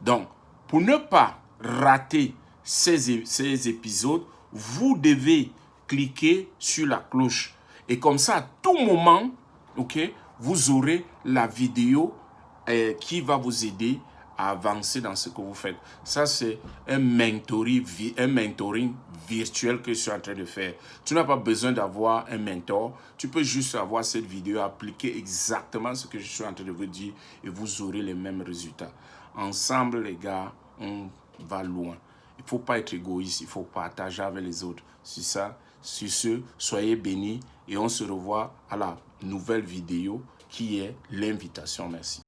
Donc, pour ne pas rater ces épisodes, vous devez cliquer sur la cloche. Et comme ça, à tout moment, ok, vous aurez la vidéo qui va vous aider à avancer dans ce que vous faites. Ça, c'est un mentoring virtuel que je suis en train de faire. Tu n'as pas besoin d'avoir un mentor. Tu peux juste avoir cette vidéo, appliquer exactement ce que je suis en train de vous dire et vous aurez les mêmes résultats. Ensemble, les gars, on va loin. Il ne faut pas être égoïste, il faut partager avec les autres. C'est ça. Sur ce, soyez bénis et on se revoit à la nouvelle vidéo qui est l'invitation. Merci.